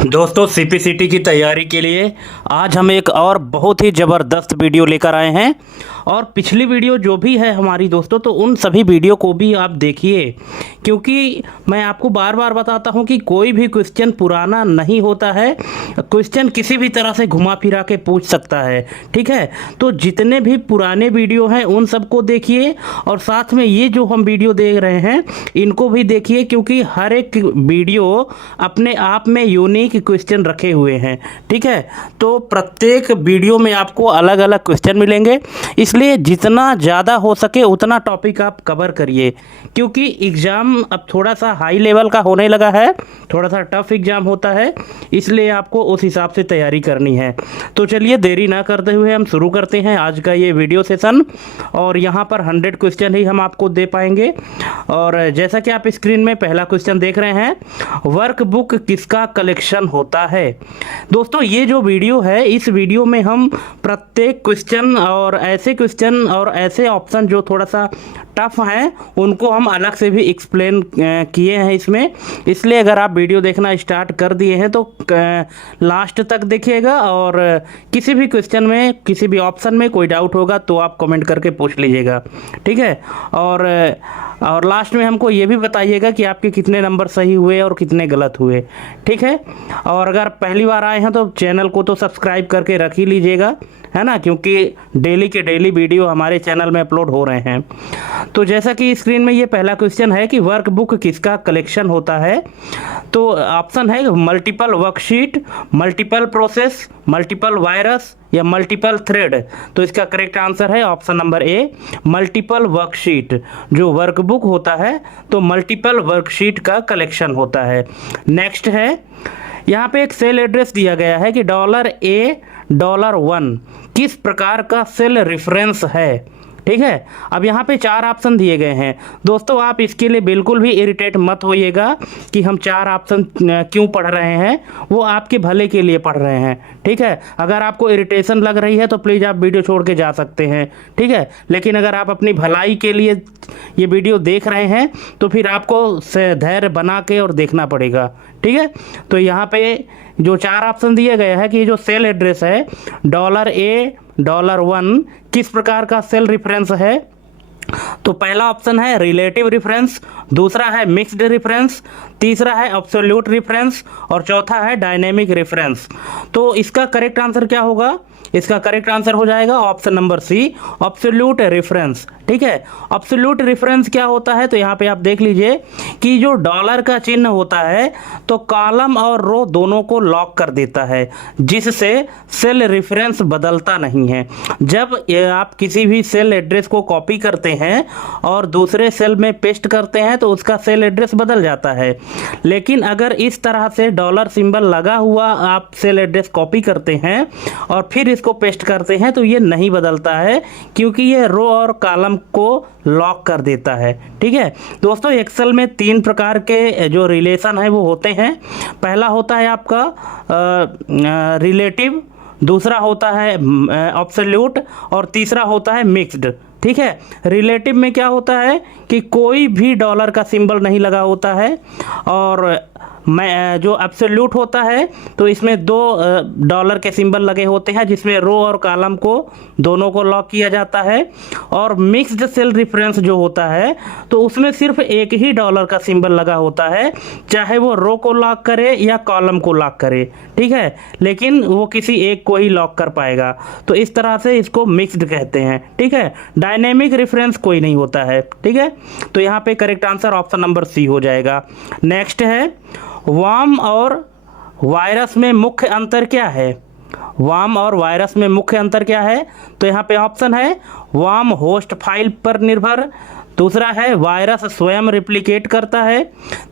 दोस्तों सीपीसीटी की तैयारी के लिए आज हम एक और बहुत ही ज़बरदस्त वीडियो लेकर आए हैं। और पिछली वीडियो जो भी है हमारी दोस्तों, तो उन सभी वीडियो को भी आप देखिए, क्योंकि मैं आपको बार बार बताता हूं कि कोई भी क्वेश्चन पुराना नहीं होता है। क्वेश्चन किसी भी तरह से घुमा फिरा के पूछ सकता है, ठीक है। तो जितने भी पुराने वीडियो हैं उन सबको देखिए, और साथ में ये जो हम वीडियो देख रहे हैं इनको भी देखिए, क्योंकि हर एक वीडियो अपने आप में यूनिक क्वेश्चन रखे हुए हैं, ठीक है। तो प्रत्येक वीडियो में आपको अलग अलग क्वेश्चन मिलेंगे, इसलिए जितना ज़्यादा हो सके उतना टॉपिक आप कवर करिए, क्योंकि एग्ज़ाम अब थोड़ा सा हाई लेवल का होने लगा है, थोड़ा सा टफ एग्ज़ाम होता है, इसलिए आपको उस हिसाब से तैयारी करनी है। तो चलिए देरी ना करते हुए हम शुरू करते हैं आज का ये वीडियो सेशन। और यहाँ पर 100 क्वेश्चन ही हम आपको दे पाएंगे। और जैसा कि आप स्क्रीन में पहला क्वेश्चन देख रहे हैं, वर्कबुक किसका कलेक्शन होता है। दोस्तों ये जो वीडियो है, इस वीडियो में हम प्रत्येक क्वेश्चन और ऐसे ऑप्शन जो थोड़ा सा टफ हैं उनको हम अलग से भी एक्सप्लेन किए हैं इसमें। इसलिए अगर आप वीडियो देखना स्टार्ट कर दिए हैं तो लास्ट तक देखिएगा, और किसी भी क्वेश्चन में किसी भी ऑप्शन में कोई डाउट होगा तो आप कमेंट करके पूछ लीजिएगा, ठीक है। और लास्ट में हमको ये भी बताइएगा कि आपके कितने नंबर सही हुए और कितने गलत हुए, ठीक है। और अगर पहली बार आए हैं तो चैनल को तो सब्सक्राइब करके रख ही लीजिएगा, है ना, क्योंकि डेली के डेली वीडियो हमारे चैनल में अपलोड हो रहे हैं। तो जैसा कि स्क्रीन में ये पहला क्वेश्चन है कि वर्कबुक किसका कलेक्शन होता है, तो ऑप्शन है multiple worksheet, multiple process, multiple virus या मल्टीपल थ्रेड। तो इसका करेक्ट आंसर है ऑप्शन नंबर ए, मल्टीपल वर्कशीट। जो वर्कबुक होता है तो मल्टीपल वर्कशीट का कलेक्शन होता है। नेक्स्ट है, यहाँ पे एक सेल एड्रेस दिया गया है कि $A $1 किस प्रकार का सेल रेफरेंस है, ठीक है। अब यहाँ पे 4 ऑप्शन दिए गए हैं। दोस्तों आप इसके लिए बिल्कुल भी इरिटेट मत होइएगा कि हम 4 ऑप्शन क्यों पढ़ रहे हैं, वो आपके भले के लिए पढ़ रहे हैं, ठीक है। अगर आपको इरिटेशन लग रही है तो प्लीज़ आप वीडियो छोड़ के जा सकते हैं, ठीक है। लेकिन अगर आप अपनी भलाई के लिए ये वीडियो देख रहे हैं तो फिर आपको धैर्य बना के और देखना पड़ेगा, ठीक है। तो यहाँ पे जो 4 ऑप्शन दिए गए हैं कि ये जो सेल एड्रेस है $A $1 किस प्रकार का सेल रेफरेंस है। तो पहला ऑप्शन है रिलेटिव रेफरेंस, दूसरा है मिक्स्ड रेफरेंस, तीसरा है एब्सोल्यूट रेफरेंस और चौथा है डायनेमिक रेफरेंस। तो इसका करेक्ट आंसर क्या होगा, इसका करेक्ट आंसर हो जाएगा option number C, absolute reference, ठीक है। एब्सोल्यूट रेफरेंस क्या होता है, तो यहाँ पे आप देख लीजिए कि जो डॉलर का चिन्ह होता है तो कॉलम और रो दोनों को लॉक कर देता है, जिससे सेल रेफरेंस बदलता नहीं है। जब आप किसी भी सेल एड्रेस को कॉपी करते हैं और दूसरे सेल में पेस्ट करते हैं तो उसका सेल एड्रेस बदल जाता है। लेकिन अगर इस तरह से डॉलर सिंबल लगा हुआ आप सेल एड्रेस कॉपी करते हैं और फिर इसको पेस्ट करते हैं तो ये नहीं बदलता है, क्योंकि ये रो और कॉलम को लॉक कर देता है, ठीक है। दोस्तों एक्सेल में 3 प्रकार के जो रिलेशन है वो होते हैं। पहला होता है आपका रिलेटिव, दूसरा होता है एब्सोल्यूट और तीसरा होता है मिक्स्ड, ठीक है। रिलेटिव में क्या होता है कि कोई भी डॉलर का सिंबल नहीं लगा होता है, और जो एब्सोल्यूट होता है तो इसमें 2 डॉलर के सिंबल लगे होते हैं, जिसमें रो और कॉलम को दोनों को लॉक किया जाता है। और मिक्स्ड सेल रेफरेंस जो होता है तो उसमें सिर्फ एक ही डॉलर का सिंबल लगा होता है, चाहे वो रो को लॉक करे या कॉलम को लॉक करे, ठीक है, लेकिन वो किसी एक को ही लॉक कर पाएगा। तो इस तरह से इसको मिक्स्ड कहते हैं, ठीक है। डायनेमिक रेफरेंस कोई नहीं होता है, ठीक है। तो यहाँ पे correct answer option number C हो जाएगा। नेक्स्ट है, वार्म और वायरस में मुख्य अंतर क्या है। वार्म और वायरस में मुख्य अंतर क्या है, तो यहाँ पे ऑप्शन है वार्म होस्ट फाइल पर निर्भर, दूसरा है वायरस स्वयं रिप्लिकेट करता है,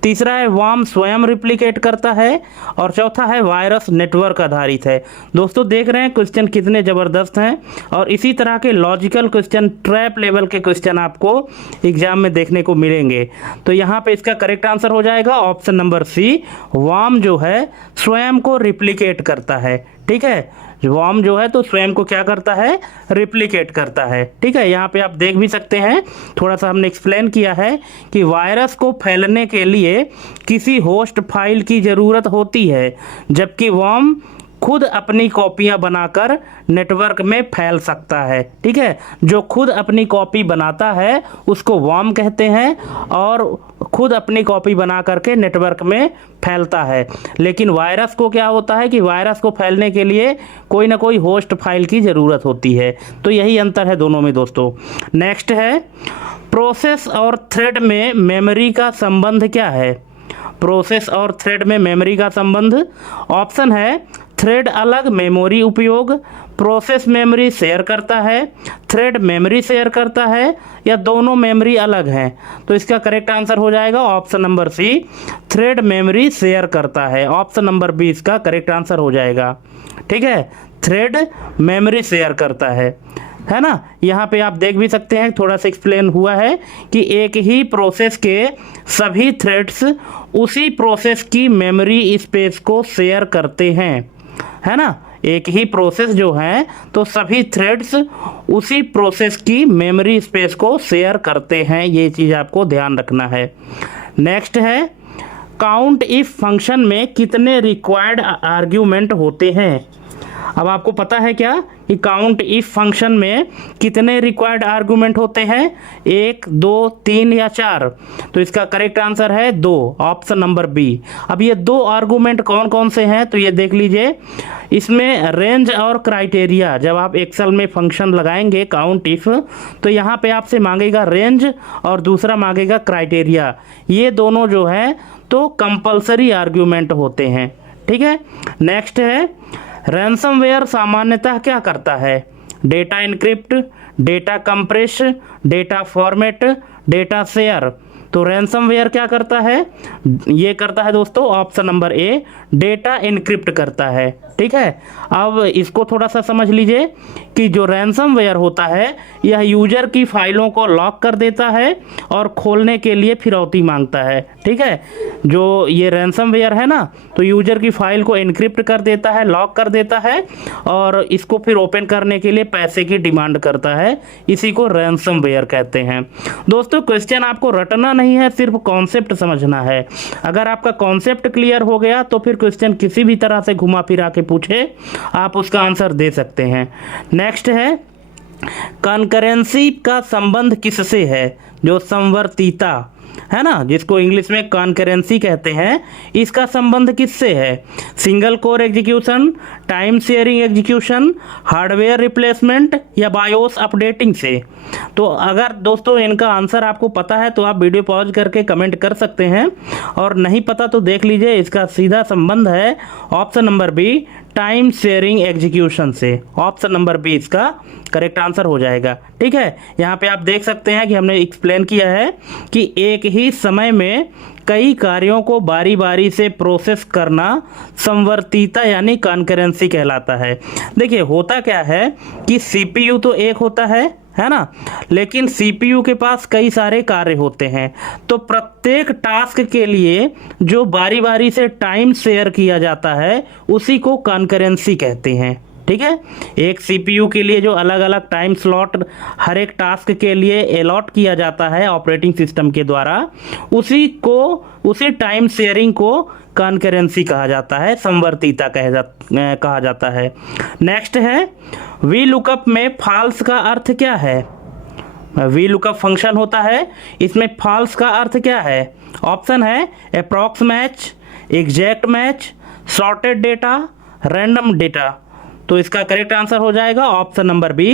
तीसरा है वार्म स्वयं रिप्लिकेट करता है और चौथा है वायरस नेटवर्क आधारित है। दोस्तों देख रहे हैं क्वेश्चन कितने ज़बरदस्त हैं, और इसी तरह के लॉजिकल क्वेश्चन, ट्रैप लेवल के क्वेश्चन आपको एग्जाम में देखने को मिलेंगे। तो यहाँ पे इसका करेक्ट आंसर हो जाएगा ऑप्शन नंबर सी, वार्म जो है स्वयं को रिप्लिकेट करता है, ठीक है, वर्म जो है तो स्वयं को क्या करता है, रिप्लिकेट करता है। ठीक है, यहाँ पे आप देख भी सकते हैं, थोड़ा सा हमने एक्सप्लेन किया है कि वायरस को फैलने के लिए किसी होस्ट फाइल की ज़रूरत होती है, जबकि वर्म खुद अपनी कॉपियां बनाकर नेटवर्क में फैल सकता है। ठीक है, जो खुद अपनी कॉपी बनाता है उसको वर्म कहते हैं और खुद अपनी कॉपी बना करके नेटवर्क में फैलता है। लेकिन वायरस को क्या होता है कि वायरस को फैलने के लिए कोई ना कोई होस्ट फाइल की ज़रूरत होती है। तो यही अंतर है दोनों में दोस्तों। नेक्स्ट है, प्रोसेस और थ्रेड में मेमोरी का संबंध क्या है। प्रोसेस और थ्रेड में मेमोरी का संबंध, ऑप्शन है थ्रेड अलग मेमोरी उपयोग, प्रोसेस मेमोरी शेयर करता है, थ्रेड मेमोरी शेयर करता है, या दोनों मेमोरी अलग हैं। तो इसका करेक्ट आंसर हो जाएगा option number C, thread memory share करता है। ऑप्शन नंबर बी इसका करेक्ट आंसर हो जाएगा। ठीक है, थ्रेड मेमोरी शेयर करता है ना। यहाँ पे आप देख भी सकते हैं, थोड़ा सा एक्सप्लेन हुआ है कि एक ही प्रोसेस के सभी थ्रेड्स उसी प्रोसेस की मेमोरी स्पेस को शेयर करते हैं, है ना। एक ही प्रोसेस जो है तो सभी थ्रेड्स उसी प्रोसेस की मेमोरी स्पेस को शेयर करते हैं, ये चीज़ आपको ध्यान रखना है। नेक्स्ट है, काउंट इफ फंक्शन में कितने रिक्वायर्ड आर्ग्यूमेंट होते हैं। अब आपको पता है क्या कि काउंट इफ फंक्शन में कितने रिक्वायर्ड आर्गुमेंट होते हैं, 1, 2, 3 या 4। तो इसका करेक्ट आंसर है 2, ऑप्शन नंबर बी। अब ये 2 आर्गुमेंट कौन कौन से हैं तो ये देख लीजिए, इसमें रेंज और क्राइटेरिया। जब आप एक्सेल में फंक्शन लगाएंगे काउंट इफ, तो यहाँ पे आपसे मांगेगा रेंज और दूसरा मांगेगा क्राइटेरिया। ये दोनों जो है तो कंपलसरी आर्ग्यूमेंट होते हैं। ठीक है, नेक्स्ट है, रैंसमवेयर सामान्यतः क्या करता है। Data encrypt, data compress, data format, data share. तो रैंसमवेयर क्या करता है, ये करता है दोस्तों ऑप्शन नंबर ए, डेटा इनक्रिप्ट करता है। ठीक है, अब इसको थोड़ा सा समझ लीजिए कि जो रैंसमवेयर होता है यह यूजर की फाइलों को लॉक कर देता है और खोलने के लिए फिरौती मांगता है। ठीक है, जो ये रैंसमवेयर है ना तो यूजर की फाइल को इनक्रिप्ट कर देता है, लॉक कर देता है और इसको फिर ओपन करने के लिए पैसे की डिमांड करता है। इसी को रैंसमवेयर कहते हैं। दोस्तों क्वेश्चन आपको रटना नहीं है, सिर्फ कॉन्सेप्ट समझना है। अगर आपका कॉन्सेप्ट क्लियर हो गया तो फिर क्वेश्चन किसी भी तरह से घुमा फिरा के पूछे आप उसका आंसर दे सकते हैं। नेक्स्ट है, कॉन्करेंसी का संबंध किससे है। जो संवर्तीता है ना, जिसको इंग्लिश में कॉन्करेंसी कहते हैं, इसका संबंध किससे है। Single core execution, time sharing execution, hardware replacement या बायोस अपडेटिंग से। तो अगर दोस्तों इनका आंसर आपको पता है तो आप वीडियो पॉज करके कमेंट कर सकते हैं, और नहीं पता तो देख लीजिए, इसका सीधा संबंध है option number B, time sharing execution से। ऑप्शन नंबर बी इसका करेक्ट आंसर हो जाएगा। ठीक है, यहाँ पे आप देख सकते हैं कि हमने एक्सप्लेन किया है कि एक ही समय में कई कार्यों को बारी बारी से प्रोसेस करना संवर्तीता यानी कॉन्करेंसी कहलाता है। देखिए होता क्या है कि सीपीयू तो एक होता है ना, लेकिन सीपीयू के पास कई सारे कार्य होते हैं। तो प्रत्येक टास्क के लिए जो बारी बारी से टाइम शेयर किया जाता है उसी को कॉन्करेंसी कहते हैं। ठीक है, एक सीपीयू के लिए जो अलग अलग टाइम स्लॉट हर एक टास्क के लिए अलॉट किया जाता है ऑपरेटिंग सिस्टम के द्वारा, उसी टाइम शेयरिंग को कॉन्करेंसी कहा जाता है, संवर्तीता कहा जाता है। नेक्स्ट है, वी लुकअप में फॉल्स का अर्थ क्या है। वी लुकअप फंक्शन होता है, इसमें फॉल्स का अर्थ क्या है। ऑप्शन है approx match, exact match, sorted data, random data. तो इसका करेक्ट आंसर हो जाएगा option number B,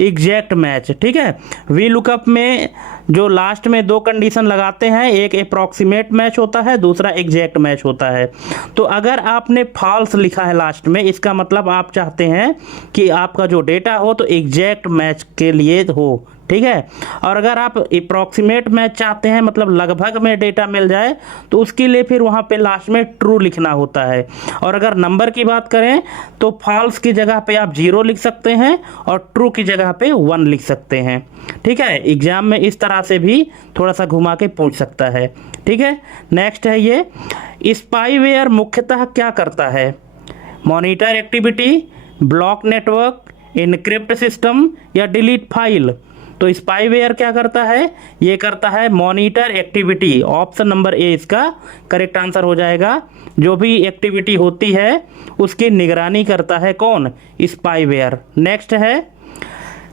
exact match. ठीक है, वी लुकअप में जो लास्ट में 2 कंडीशन लगाते हैं, एक अप्रॉक्सीमेट मैच होता है, दूसरा एग्जैक्ट मैच होता है। तो अगर आपने फॉल्स लिखा है लास्ट में, इसका मतलब आप चाहते हैं कि आपका जो डेटा हो तो एग्जैक्ट मैच के लिए हो। ठीक है, और अगर आप अप्रॉक्सीमेट मैच चाहते हैं, मतलब लगभग में डेटा मिल जाए, तो उसके लिए फिर वहाँ पे लास्ट में ट्रू लिखना होता है। और अगर नंबर की बात करें तो फॉल्स की जगह पे आप 0 लिख सकते हैं और ट्रू की जगह पे 1 लिख सकते हैं। ठीक है, एग्जाम में इस तरह से भी थोड़ा सा घुमा के पूछ सकता है। ठीक है, नेक्स्ट है ये, स्पाईवेयर मुख्यतः क्या करता है। Monitor activity, block network, encrypt system या डिलीट फाइल। तो स्पाईवेयर क्या करता है, ये करता है monitor activity. Option number A इसका करेक्ट आंसर हो जाएगा। जो भी एक्टिविटी होती है उसकी निगरानी करता है कौन, स्पाईवेयर। नेक्स्ट है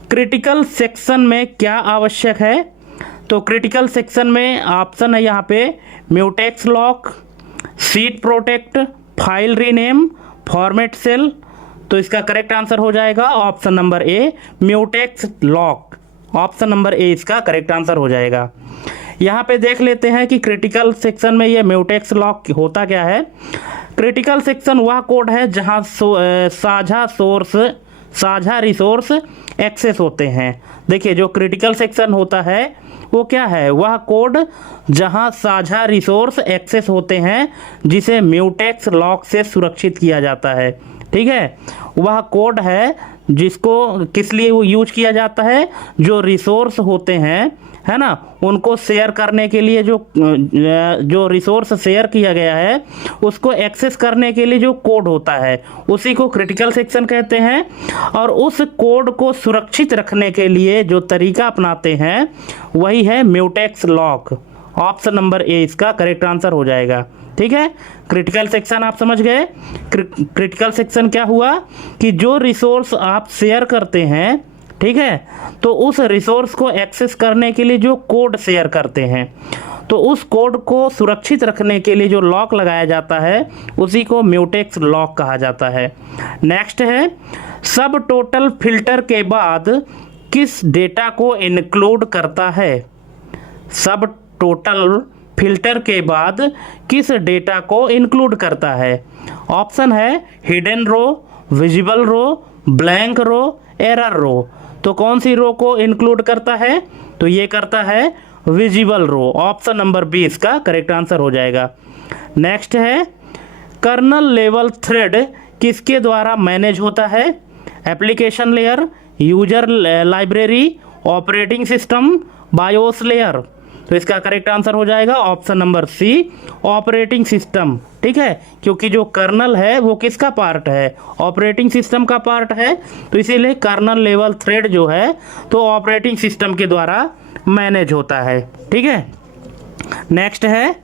क्रिटिकल सेक्शन में क्या आवश्यक है। तो क्रिटिकल सेक्शन में ऑप्शन है यहाँ पे mutex lock, sheet protect, file rename, format cell. तो इसका करेक्ट आंसर हो जाएगा option number A mutex lock. Option number A इसका करेक्ट आंसर हो जाएगा। यहाँ पे देख लेते हैं कि क्रिटिकल सेक्शन में ये म्यूटेक्स लॉक होता क्या है। क्रिटिकल सेक्शन वह कोड है जहाँ साझा रिसोर्स एक्सेस होते हैं। देखिए जो क्रिटिकल सेक्शन होता है वो क्या है, वह कोड जहां साझा रिसोर्स एक्सेस होते हैं जिसे म्यूटेक्स लॉक से सुरक्षित किया जाता है। ठीक है, वह कोड है जिसको किस लिए वो यूज किया जाता है, जो रिसोर्स होते हैं है ना, उनको शेयर करने के लिए जो रिसोर्स शेयर किया गया है उसको एक्सेस करने के लिए जो कोड होता है उसी को क्रिटिकल सेक्शन कहते हैं। और उस कोड को सुरक्षित रखने के लिए जो तरीका अपनाते हैं वही है mutex lock. Option number A इसका करेक्ट आंसर हो जाएगा। ठीक है, क्रिटिकल सेक्शन आप समझ गए। क्रिटिकल सेक्शन क्या हुआ कि जो रिसोर्स आप शेयर करते हैं, ठीक है, तो उस रिसोर्स को एक्सेस करने के लिए जो कोड शेयर करते हैं तो उस कोड को सुरक्षित रखने के लिए जो लॉक लगाया जाता है उसी को म्यूटेक्स लॉक कहा जाता है। नेक्स्ट है सब टोटल फिल्टर के बाद किस डेटा को इंक्लूड करता है। सब टोटल फिल्टर के बाद किस डेटा को इंक्लूड करता है। ऑप्शन है हिडन रो, विजिबल रो, ब्लैंक रो, एरर रो। तो कौन सी रो को इंक्लूड करता है, तो ये करता है विजिबल रो। ऑप्शन नंबर बी इसका करेक्ट आंसर हो जाएगा। नेक्स्ट है कर्नल लेवल थ्रेड किसके द्वारा मैनेज होता है। Application layer, user library, operating system, BIOS layer. तो इसका करेक्ट आंसर हो जाएगा option number C operating system. ठीक है, क्योंकि जो कर्नल है वो किसका पार्ट है, ऑपरेटिंग सिस्टम का पार्ट है, तो इसीलिए कर्नल लेवल थ्रेड जो है तो ऑपरेटिंग सिस्टम के द्वारा मैनेज होता है। ठीक है, नेक्स्ट है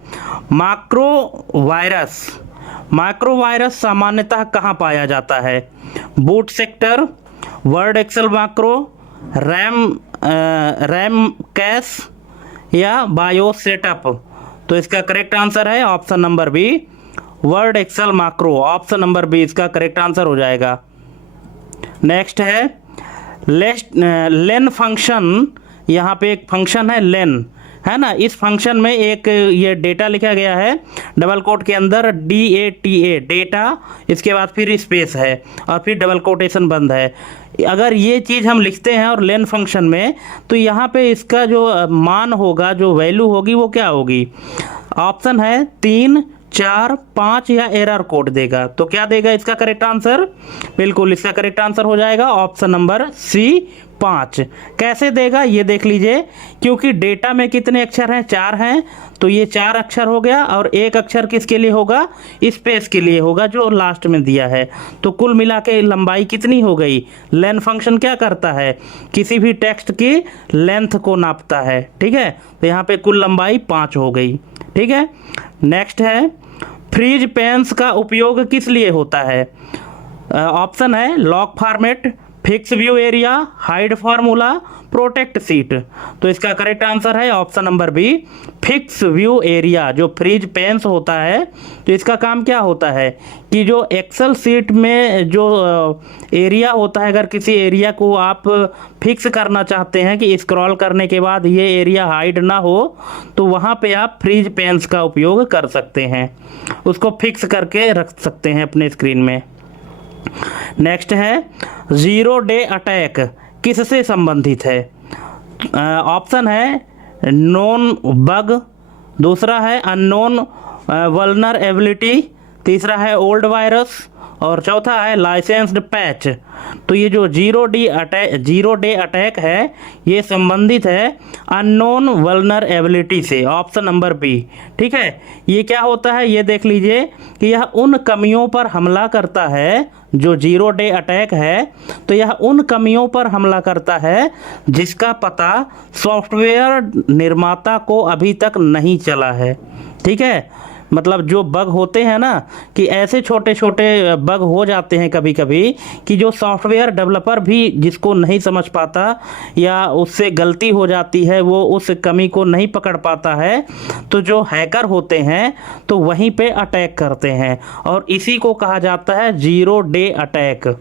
माइक्रो वायरस। माइक्रो वायरस सामान्यतः कहाँ पाया जाता है। Boot sector, word Excel macro, RAM cache या बायोस सेटअप। तो इसका करेक्ट आंसर है option number B word Excel macro. Option number B इसका करेक्ट आंसर हो जाएगा। नेक्स्ट है लेन फंक्शन। यहाँ पे एक फंक्शन है लेन, है ना। इस फंक्शन में एक ये डेटा लिखा गया है डबल कोट के अंदर DATA डेटा, इसके बाद फिर स्पेस है और फिर डबल कोटेशन बंद है। अगर ये चीज़ हम लिखते हैं और लेन फंक्शन में तो यहाँ पे इसका जो मान होगा, जो वैल्यू होगी वो क्या होगी। ऑप्शन है 3, 4, 5 या एरर कोड देगा। तो क्या देगा इसका करेक्ट आंसर, बिल्कुल इसका करेक्ट आंसर हो जाएगा ऑप्शन नंबर सी 5। कैसे देगा ये देख लीजिए, क्योंकि डेटा में कितने अक्षर हैं, 4 हैं, तो ये 4 अक्षर हो गया और एक अक्षर किसके लिए होगा, स्पेस के लिए होगा जो लास्ट में दिया है। तो कुल मिला के लंबाई कितनी हो गई। लेन फंक्शन क्या करता है, किसी भी टेक्स्ट की लेंथ को नापता है। ठीक है, तो यहाँ पे कुल लंबाई 5 हो गई। ठीक है, नेक्स्ट है फ्रीज पेन्स का उपयोग किस लिए होता है। ऑप्शन है lock format, fix view area, hide formula, protect seat. तो इसका करेक्ट आंसर है option number B fix view area. जो फ्रीज पेन्स होता है तो इसका काम क्या होता है कि जो एक्सेल सीट में जो एरिया होता है, अगर किसी एरिया को आप फिक्स करना चाहते हैं कि स्क्रॉल करने के बाद ये एरिया हाइड ना हो, तो वहाँ पे आप फ्रीज पेन्स का उपयोग कर सकते हैं, उसको फिक्स करके रख सकते हैं अपने स्क्रीन में। नेक्स्ट है जीरो डे अटैक किससे संबंधित है। ऑप्शन है नोन बग, दूसरा है अननोन वल्नरेबिलिटी, तीसरा है ओल्ड वायरस, और चौथा है लाइसेंस्ड पैच। तो ये जो जीरो डे अटैक है ये संबंधित है अननोन वल्नरेबिलिटी से, ऑप्शन नंबर बी। ठीक है, ये क्या होता है ये देख लीजिए कि यह उन कमियों पर हमला करता है, जो जीरो डे अटैक है तो यह उन कमियों पर हमला करता है जिसका पता सॉफ्टवेयर निर्माता को अभी तक नहीं चला है। ठीक है, मतलब जो बग होते हैं ना कि ऐसे छोटे छोटे बग हो जाते हैं कभी कभी कि जो सॉफ्टवेयर डेवलपर भी जिसको नहीं समझ पाता या उससे गलती हो जाती है, वो उस कमी को नहीं पकड़ पाता है, तो जो हैकर होते हैं तो वहीं पे अटैक करते हैं और इसी को कहा जाता है जीरो डे अटैक।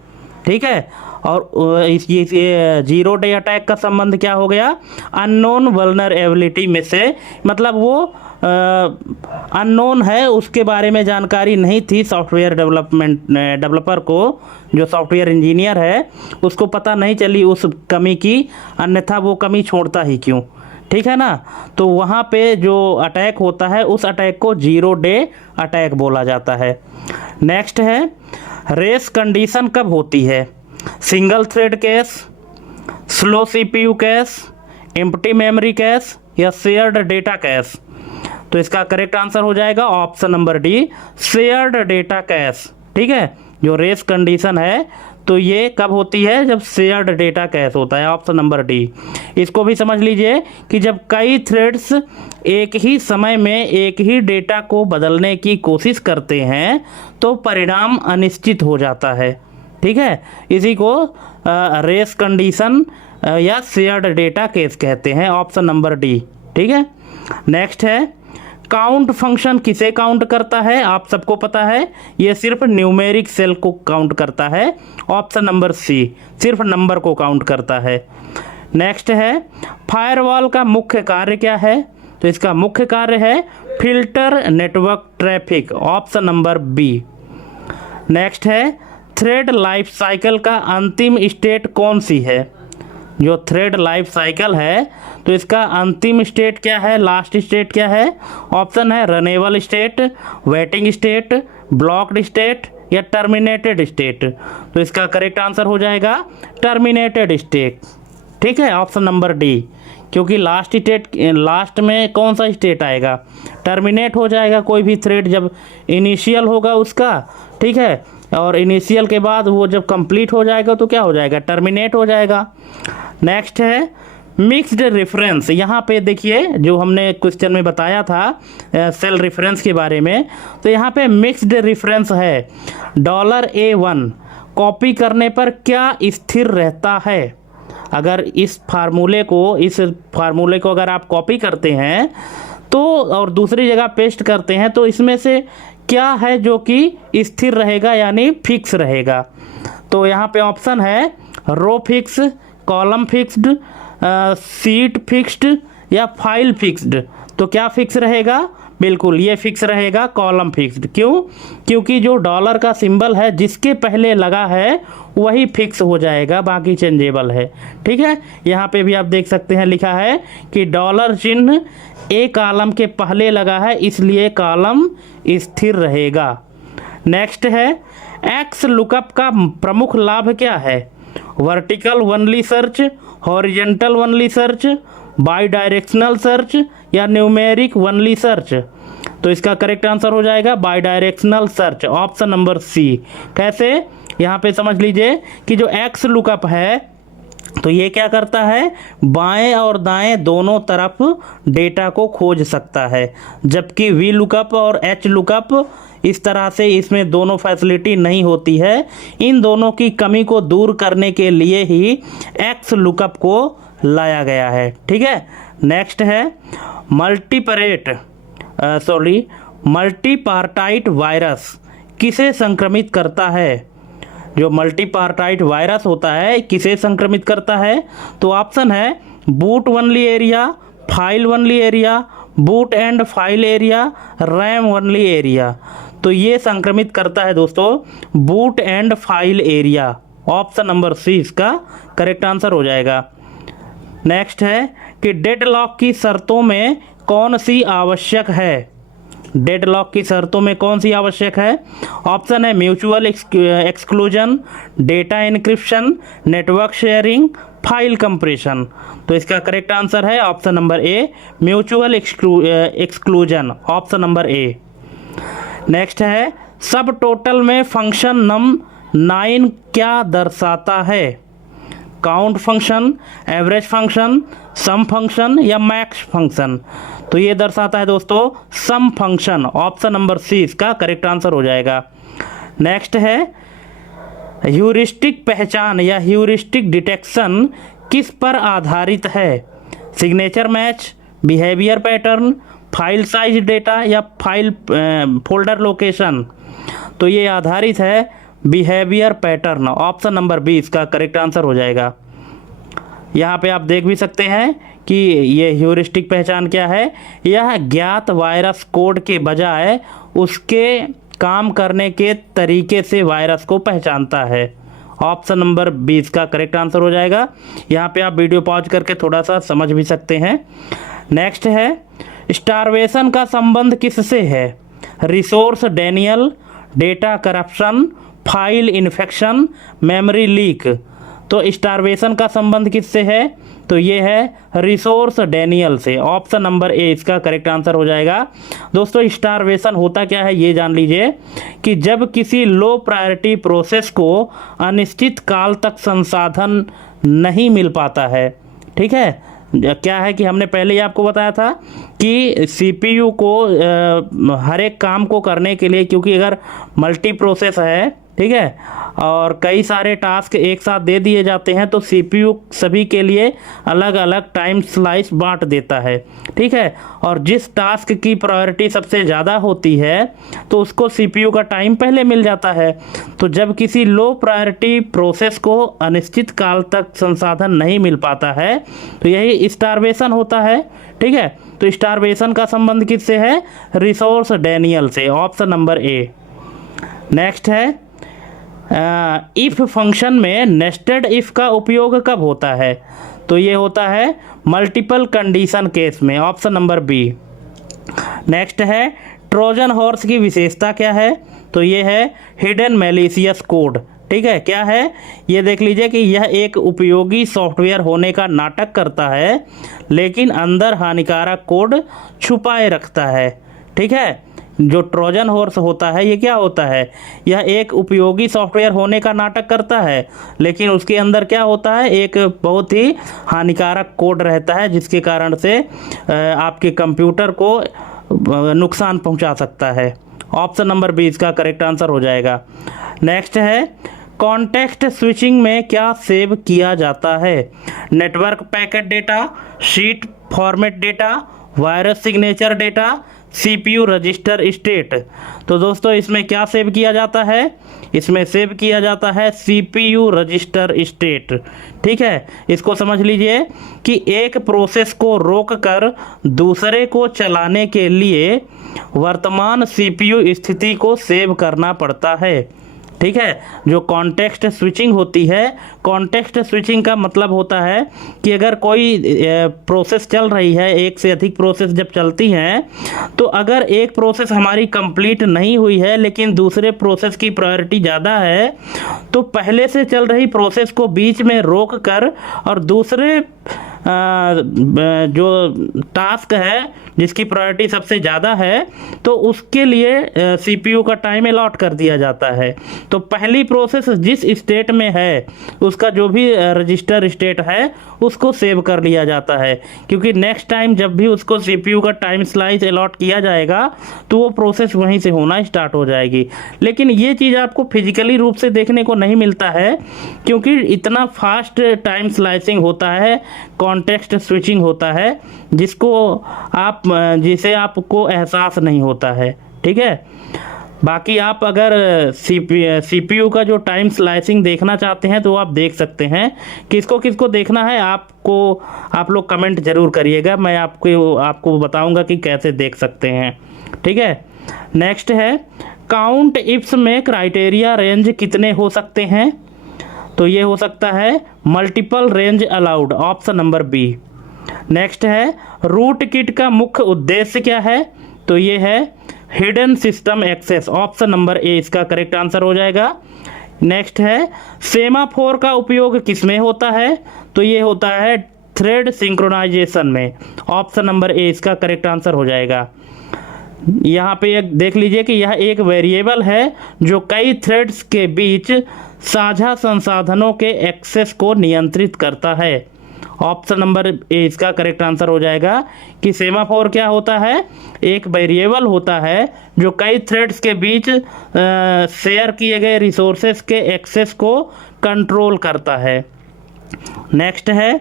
ठीक है, और इस ये जीरो डे अटैक का संबंध क्या हो गया, अननोन वल्नरेबिलिटी में से, मतलब वो अननोन है, उसके बारे में जानकारी नहीं थी सॉफ्टवेयर डेवलपर को, जो सॉफ्टवेयर इंजीनियर है उसको पता नहीं चली उस कमी की, अन्यथा वो कमी छोड़ता ही क्यों। ठीक है ना, तो वहाँ पे जो अटैक होता है उस अटैक को जीरो डे अटैक बोला जाता है। नेक्स्ट है रेस कंडीशन कब होती है, single thread case, slow CPU case, empty memory case या शेयर्ड डेटा केस। तो इसका करेक्ट आंसर हो जाएगा option number D, shared data case. ठीक है, जो रेस कंडीशन है तो ये कब होती है, जब शेयर्ड डेटा केस होता है, ऑप्शन नंबर डी। इसको भी समझ लीजिए कि जब कई थ्रेड्स एक ही समय में एक ही डेटा को बदलने की कोशिश करते हैं तो परिणाम अनिश्चित हो जाता है। ठीक है, इसी को रेस कंडीशन या शेयर्ड डेटा केस कहते हैं, ऑप्शन नंबर डी। ठीक है, नेक्स्ट है काउंट फंक्शन किसे काउंट करता है, आप सबको पता है ये सिर्फ न्यूमेरिक सेल को काउंट करता है, ऑप्शन नंबर सी, सिर्फ नंबर को काउंट करता है। नेक्स्ट है फायरवॉल का मुख्य कार्य क्या है, तो इसका मुख्य कार्य है filter network traffic, option number B. Next है थ्रेड लाइफ साइकिल का अंतिम स्टेट कौन सी है, जो थ्रेड लाइफ साइकिल है तो इसका अंतिम स्टेट क्या है, लास्ट स्टेट क्या है, ऑप्शन है runnable state, waiting state, blocked state या टर्मिनेटेड स्टेट। तो इसका करेक्ट आंसर हो जाएगा टर्मिनेटेड स्टेट। ठीक है, ऑप्शन नंबर डी, क्योंकि लास्ट में कौन सा स्टेट आएगा, टर्मिनेट हो जाएगा कोई भी थ्रेड जब इनिशियल होगा उसका। ठीक है, और इनिशियल के बाद वो जब कंप्लीट हो जाएगा तो क्या हो जाएगा, टर्मिनेट हो जाएगा। नेक्स्ट है मिक्स्ड रेफरेंस। यहाँ पे देखिए जो हमने क्वेश्चन में बताया था सेल रेफरेंस के बारे में, तो यहाँ पे मिक्स्ड रेफरेंस है। $A1 कॉपी करने पर क्या स्थिर रहता है, अगर इस फार्मूले को अगर आप कॉपी करते हैं तो और दूसरी जगह पेस्ट करते हैं तो इसमें से क्या है जो कि स्थिर रहेगा यानी फिक्स रहेगा। तो यहाँ पे ऑप्शन है row fix, column fixed, sheet fixed या फाइल फिक्स्ड। तो क्या फिक्स रहेगा, बिल्कुल ये फिक्स रहेगा, कॉलम फिक्स्ड। क्यों, क्योंकि जो डॉलर का सिंबल है जिसके पहले लगा है वही फिक्स हो जाएगा, बाकी चेंजेबल है। ठीक है, यहाँ पे भी आप देख सकते हैं लिखा है कि डॉलर चिन्ह एक कॉलम के पहले लगा है इसलिए कॉलम स्थिर रहेगा। नेक्स्ट है एक्स लुकअप का प्रमुख लाभ क्या है, vertical only search, horizontal only search, bidirectional search या न्यूमेरिक वनली सर्च। तो इसका करेक्ट आंसर हो जाएगा bidirectional search, option number C. कैसे, यहाँ पे समझ लीजिए कि जो एक्स लुकअप है तो ये क्या करता है, बाएं और दाएं दोनों तरफ डेटा को खोज सकता है, जबकि वी लुकअप और एच लुकअप इस तरह से इसमें दोनों फैसिलिटी नहीं होती है। इन दोनों की कमी को दूर करने के लिए ही एक्स लुकअप को लाया गया है। ठीक है, नेक्स्ट है मल्टीपार्टाइट वायरस किसे संक्रमित करता है, जो मल्टीपार्टाइट वायरस होता है किसे संक्रमित करता है। तो ऑप्शन है boot only area, file only area, boot and file area, RAM only area. तो ये संक्रमित करता है दोस्तों boot and file area, option number C इसका करेक्ट आंसर हो जाएगा। नेक्स्ट है कि डेडलॉक की शर्तों में कौन सी आवश्यक है, डेडलॉक की शर्तों में कौन सी आवश्यक है? ऑप्शन है mutual exclusion, data encryption, network sharing, file compression. तो इसका करेक्ट आंसर है option number A, mutual exclusion, option number A. Next है सब टोटल में फंक्शन नम 9 क्या दर्शाता है? काउंट फंक्शन, एवरेज फंक्शन, सम फंक्शन या मैक्स फंक्शन? तो ये दर्शाता है दोस्तों सम फंक्शन, ऑप्शन नंबर सी इसका करेक्ट आंसर हो जाएगा। नेक्स्ट है ह्यूरिस्टिक पहचान या ह्यूरिस्टिक डिटेक्शन किस पर आधारित है? Signature match, behaviour pattern, file size data या फोल्डर लोकेशन? तो ये आधारित है behaviour pattern, option number B इसका करेक्ट आंसर हो जाएगा। यहाँ पे आप देख भी सकते हैं कि ये ह्यूरिस्टिक पहचान क्या है? यह ज्ञात वायरस कोड के बजाय उसके काम करने के तरीके से वायरस को पहचानता है, ऑप्शन नंबर बी इसका करेक्ट आंसर हो जाएगा। यहाँ पे आप वीडियो पॉज करके थोड़ा सा समझ भी सकते हैं। नेक्स्ट है स्टारवेशन का संबंध किससे है? Resource Daniel, data corruption, file infection, memory leak? तो स्टारवेशन का संबंध किससे है? तो ये है रिसोर्स डेनियल से, ऑप्शन नंबर ए इसका करेक्ट आंसर हो जाएगा। दोस्तों स्टारवेशन होता क्या है ये जान लीजिए कि जब किसी लो प्रायोरिटी प्रोसेस को अनिश्चित काल तक संसाधन नहीं मिल पाता है, ठीक है। क्या है कि हमने पहले ही आपको बताया था कि सीपीयू को हर एक काम को करने के लिए, क्योंकि अगर मल्टी प्रोसेस है, ठीक है, और कई सारे टास्क एक साथ दे दिए जाते हैं तो सीपीयू सभी के लिए अलग अलग टाइम स्लाइस बांट देता है, ठीक है। और जिस टास्क की प्रायोरिटी सबसे ज़्यादा होती है तो उसको सीपीयू का टाइम पहले मिल जाता है। तो जब किसी लो प्रायोरिटी प्रोसेस को अनिश्चित काल तक संसाधन नहीं मिल पाता है तो यही स्टारवेशन होता है, ठीक है। तो स्टारवेशन का संबंध किससे है? रिसोर्स डेनियल से, ऑप्शन नंबर ए। नेक्स्ट है इफ़ फंक्शन में नेस्टेड इफ़ का उपयोग कब होता है? तो ये होता है मल्टीपल कंडीशन केस में, ऑप्शन नंबर बी। नेक्स्ट है ट्रोजन हॉर्स की विशेषता क्या है? तो ये है हिडन मैलिशियस कोड, ठीक है। क्या है ये देख लीजिए कि यह एक उपयोगी सॉफ्टवेयर होने का नाटक करता है लेकिन अंदर हानिकारक कोड छुपाए रखता है, ठीक है। जो ट्रोजन हॉर्स होता है ये क्या होता है? यह एक उपयोगी सॉफ्टवेयर होने का नाटक करता है लेकिन उसके अंदर क्या होता है? एक बहुत ही हानिकारक कोड रहता है जिसके कारण से आपके कंप्यूटर को नुकसान पहुंचा सकता है, ऑप्शन नंबर बी इसका करेक्ट आंसर हो जाएगा। नेक्स्ट है कॉन्टेक्स्ट स्विचिंग में क्या सेव किया जाता है? Network packet data, sheet format data, virus signature data, CPU register state? तो दोस्तों इसमें क्या सेव किया जाता है? इसमें सेव किया जाता है सीपीयू रजिस्टर स्टेट, ठीक है। इसको समझ लीजिए कि एक प्रोसेस को रोककर दूसरे को चलाने के लिए वर्तमान सीपीयू स्थिति को सेव करना पड़ता है, ठीक है। जो कॉन्टेक्स्ट स्विचिंग होती है, कॉन्टेक्स्ट स्विचिंग का मतलब होता है कि अगर कोई प्रोसेस चल रही है, एक से अधिक प्रोसेस जब चलती हैं तो अगर एक प्रोसेस हमारी कंप्लीट नहीं हुई है लेकिन दूसरे प्रोसेस की प्रायोरिटी ज़्यादा है तो पहले से चल रही प्रोसेस को बीच में रोक कर और दूसरे जो टास्क है जिसकी प्रायोरिटी सबसे ज़्यादा है तो उसके लिए सीपीयू का टाइम अलॉट कर दिया जाता है। तो पहली प्रोसेस जिस स्टेट में है उसका जो भी रजिस्टर स्टेट है उसको सेव कर लिया जाता है, क्योंकि नेक्स्ट टाइम जब भी उसको सीपीयू का टाइम स्लाइस अलॉट किया जाएगा तो वो प्रोसेस वहीं से होना स्टार्ट हो जाएगी। लेकिन ये चीज़ आपको फिजिकली रूप से देखने को नहीं मिलता है क्योंकि इतना फास्ट टाइम स्लाइसिंग होता है, कॉन्टेक्स्ट स्विचिंग होता है जिसे आपको एहसास नहीं होता है, ठीक है। बाकी आप अगर सीपीयू का जो टाइम स्लाइसिंग देखना चाहते हैं तो आप देख सकते हैं। किसको किसको देखना है आप लोग कमेंट ज़रूर करिएगा, मैं आपको बताऊंगा कि कैसे देख सकते हैं, ठीक है। नेक्स्ट है काउंट इफ्स में क्राइटेरिया रेंज कितने हो सकते हैं? तो ये हो सकता है multiple range allowed, option number B. Next है रूट किट का मुख्य उद्देश्य क्या है? तो ये है hidden system access, option number A इसका करेक्ट आंसर हो जाएगा। नेक्स्ट है सेमाफोर का उपयोग किसमें होता है, तो ये होता है थ्रेड सिंक्रोनाइजेशन में, ऑप्शन नंबर ए इसका करेक्ट आंसर हो जाएगा। यहाँ पे एक देख लीजिए कि यह एक वेरिएबल है जो कई थ्रेड्स के बीच साझा संसाधनों के एक्सेस को नियंत्रित करता है, ऑप्शन नंबर ए इसका करेक्ट आंसर हो जाएगा कि सेमाफोर क्या होता है, एक वेरिएबल होता है जो कई थ्रेड्स के बीच शेयर किए गए रिसोर्सेस के एक्सेस को कंट्रोल करता है। नेक्स्ट है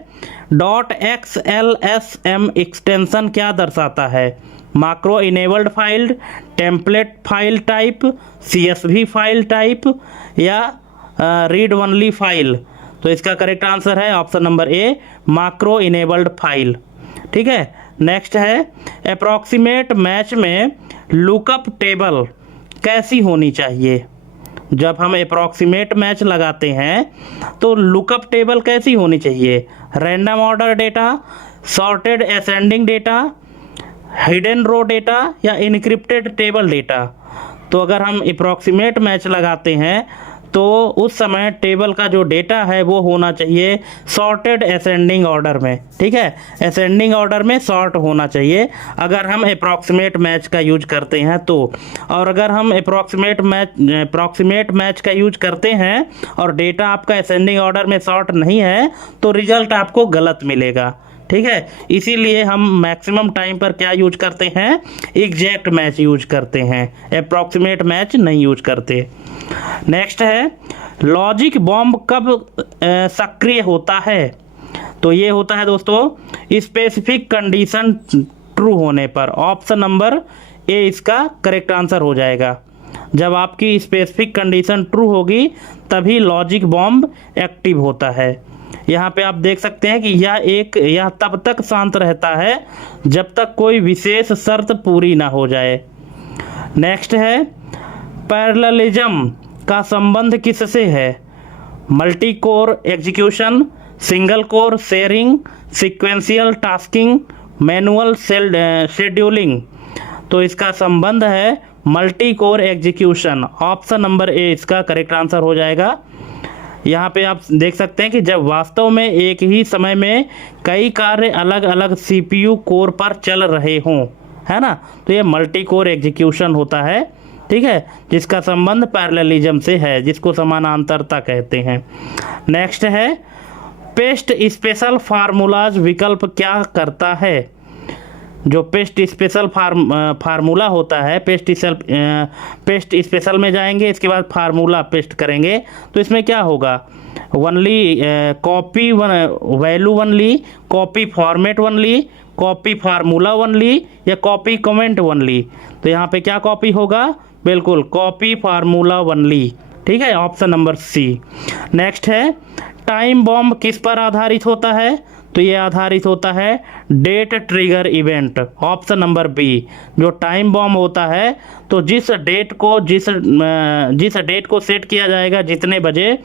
.xlsm एक्सटेंशन क्या दर्शाता है, macro enabled file, template file type, CSV file type या रीड ओनली फाइल, तो इसका करेक्ट आंसर है ऑप्शन नंबर ए माक्रो इनेबल्ड फाइल। ठीक है, नेक्स्ट है अप्रॉक्सीमेट मैच में लुकअप टेबल कैसी होनी चाहिए, जब हम अप्रॉक्सीमेट मैच लगाते हैं तो लुकअप टेबल कैसी होनी चाहिए, random order data, sorted ascending data, hidden row data या इनक्रिप्टेड टेबल डेटा। तो अगर हम अप्रॉक्सीमेट मैच लगाते हैं तो उस समय टेबल का जो डेटा है वो होना चाहिए सॉर्टेड असेंडिंग ऑर्डर में। ठीक है, असेंडिंग ऑर्डर में सॉर्ट होना चाहिए अगर हम अप्रॉक्सीमेट मैच का यूज करते हैं तो। और अगर हम अप्रॉक्सीमेट मैच का यूज करते हैं और डेटा आपका असेंडिंग ऑर्डर में सॉर्ट नहीं है तो रिजल्ट आपको गलत मिलेगा। ठीक है, इसीलिए हम मैक्सिमम टाइम पर क्या यूज करते हैं, एग्जैक्ट मैच यूज करते हैं, अप्रॉक्सीमेट मैच नहीं यूज करते। नेक्स्ट है लॉजिक बॉम्ब कब सक्रिय होता है, तो ये होता है दोस्तों स्पेसिफिक कंडीशन ट्रू होने पर, ऑप्शन नंबर ए इसका करेक्ट आंसर हो जाएगा। जब आपकी स्पेसिफिक कंडीशन ट्रू होगी तभी लॉजिक बॉम्ब एक्टिव होता है। यहाँ पे आप देख सकते हैं कि यह तब तक शांत रहता है जब तक कोई विशेष शर्त पूरी ना हो जाए। नेक्स्ट है पैरेललिज्म का संबंध किससे है, multi core execution, single core sharing, sequential tasking, manual scheduling, तो इसका संबंध है multi core execution, option number A इसका करेक्ट आंसर हो जाएगा। यहाँ पे आप देख सकते हैं कि जब वास्तव में एक ही समय में कई कार्य अलग अलग CPU कोर पर चल रहे हों, है ना, तो ये मल्टी कोर एग्जीक्यूशन होता है। ठीक है, जिसका संबंध पैरेललिज्म से है, जिसको समानांतरता कहते हैं। नेक्स्ट है पेस्ट स्पेशल फार्मूलाज विकल्प क्या करता है, जो पेस्ट स्पेशल फार्मूला होता है, पेस्ट स्पेशल में जाएंगे, इसके बाद फार्मूला पेस्ट करेंगे तो इसमें क्या होगा, only copy value only, copy format only, copy formula only या कॉपी कमेंट ओनली। तो यहाँ पे क्या कॉपी होगा, बिल्कुल कॉपी फार्मूला ओनली। ठीक है, ऑप्शन नंबर सी। नेक्स्ट है टाइम बॉम्ब किस पर आधारित होता है, तो ये आधारित होता है date trigger event, option number B. जो टाइम बॉम्ब होता है तो जिस डेट को सेट किया जाएगा जितने बजे,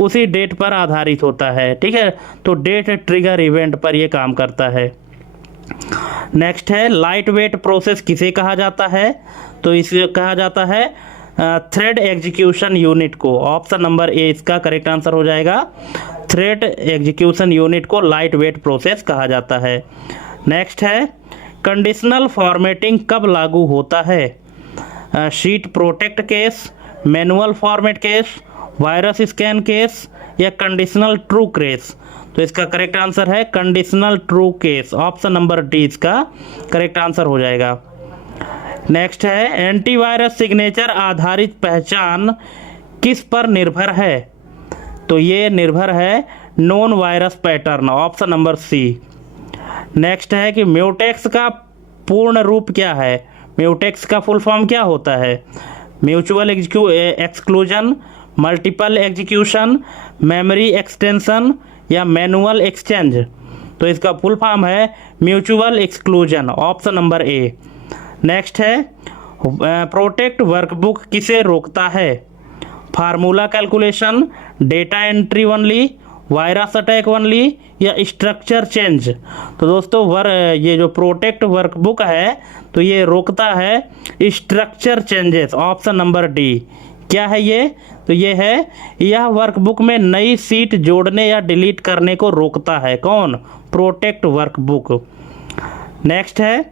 उसी डेट पर आधारित होता है। ठीक है, तो डेट ट्रिगर इवेंट पर ये काम करता है। नेक्स्ट है लाइट वेट प्रोसेस किसे कहा जाता है, तो इसे कहा जाता है थ्रेड एग्जीक्यूशन यूनिट को, ऑप्शन नंबर ए इसका करेक्ट आंसर हो जाएगा। थ्रेड एग्जीक्यूशन यूनिट को लाइट वेट प्रोसेस कहा जाता है। नेक्स्ट है कंडीशनल फॉर्मेटिंग कब लागू होता है, sheet protect case, manual format case, virus scan case या कंडीशनल ट्रू केस, तो इसका करेक्ट आंसर है conditional true case, option number D इसका करेक्ट आंसर हो जाएगा। नेक्स्ट है एंटीवायरस सिग्नेचर आधारित पहचान किस पर निर्भर है, तो ये निर्भर है non virus pattern, option number C. Next है कि म्यूटेक्स का पूर्ण रूप क्या है, म्यूटेक्स का फुल फॉर्म क्या होता है, mutual exclusion, multiple execution, memory extension या मैनुअल एक्सचेंज, तो इसका फुल फॉर्म है mutual exclusion, option number A. Next है प्रोटेक्ट वर्कबुक किसे रोकता है, formula calculation, data entry only, virus attack only या स्ट्रक्चर चेंज। तो दोस्तों ये जो प्रोटेक्ट वर्कबुक है तो ये रोकता है structure changes, option number D. क्या है ये? तो ये है, यह वर्कबुक में नई सीट जोड़ने या डिलीट करने को रोकता है। कौन? Protect workbook. नेक्स्ट है,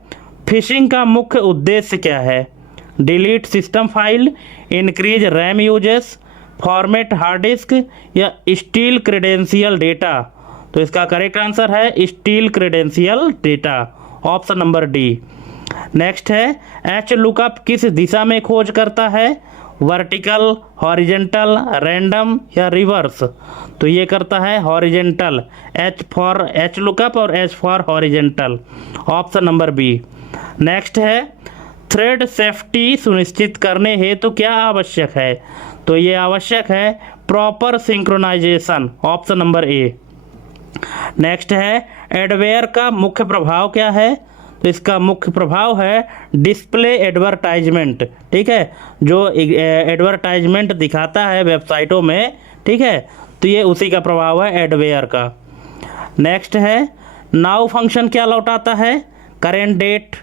फिशिंग का मुख्य उद्देश्य क्या है? Delete system file, increase RAM usage, format hard disk या स्टील क्रेडेंशियल डेटा। तो इसका करेक्ट आंसर है steal credential data, option number D. Next है, एच लुकअप किस दिशा में खोज करता है? वर्टिकल, हॉरिजेंटल, रैंडम या रिवर्स। तो ये करता है horizontal, H for H lookup और H for horizontal, option number B. Next है, थ्रेड सेफ्टी सुनिश्चित करने हेतु क्या आवश्यक है? तो ये आवश्यक है proper synchronisation, option number A. Next है, एडवेयर का मुख्य प्रभाव क्या है? तो इसका मुख्य प्रभाव है डिस्प्ले एडवर्टाइजमेंट। ठीक है, जो एडवर्टाइजमेंट दिखाता है वेबसाइटों में, ठीक है, तो ये उसी का प्रभाव है एडवेयर का। नेक्स्ट है, नाउ फंक्शन क्या लौटाता है? Current date,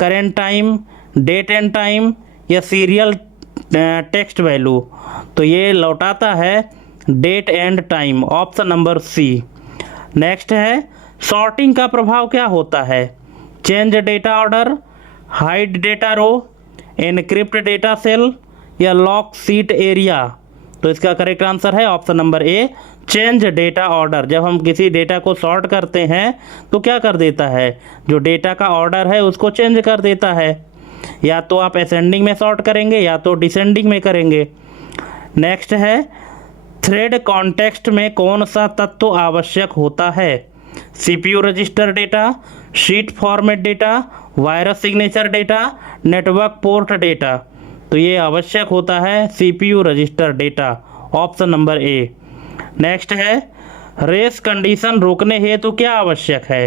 current time, date and time या सीरियल टेक्स्ट वैल्यू। तो ये लौटाता है date and time, option number C. Next है, सॉर्टिंग का प्रभाव क्या होता है? Change data order, hide data row, encrypt data cell या लॉक सीट एरिया। तो इसका करेक्ट आंसर है option number A, change data order. जब हम किसी डेटा को सॉर्ट करते हैं तो क्या कर देता है? जो डेटा का ऑर्डर है उसको चेंज कर देता है। या तो आप असेंडिंग में सॉर्ट करेंगे या तो डिसेंडिंग में करेंगे। नेक्स्ट है, थ्रेड कॉन्टेक्स्ट में कौन सा तत्व आवश्यक होता है? CPU register data, sheet format data, virus signature data, network port data. तो ये आवश्यक होता है CPU register data, option number A. Next है, रेस कंडीशन रोकने हेतु क्या आवश्यक है?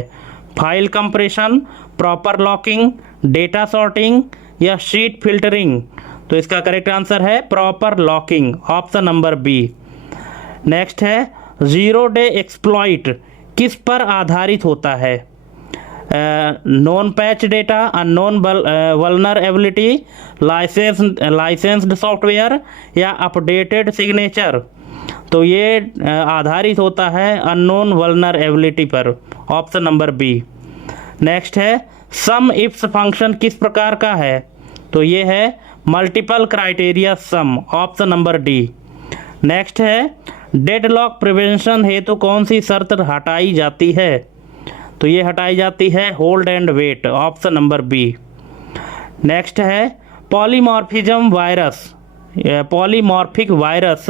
File compression, proper locking, data sorting या शीट फिल्टरिंग। तो इसका करेक्ट आंसर है proper locking, option number B. Next है, जीरो डे एक्सप्लॉइट किस पर आधारित होता है? Non patch data, unknown vulnerability, licensed software या अपडेटेड सिग्नेचर। तो ये आधारित होता है अननोन वल्नरेबिलिटी पर, ऑप्शन नंबर बी। नेक्स्ट है, सम इफ्स फंक्शन किस प्रकार का है? तो ये है मल्टीपल क्राइटेरिया सम, ऑप्शन नंबर डी। नेक्स्ट है, डेडलॉक प्रिवेंशन हेतु कौन सी शर्त हटाई जाती है? तो ये हटाई जाती है hold and wait, option number B. Next है, पॉलीमॉर्फिज्म वायरस, पॉलीमॉर्फिक वायरस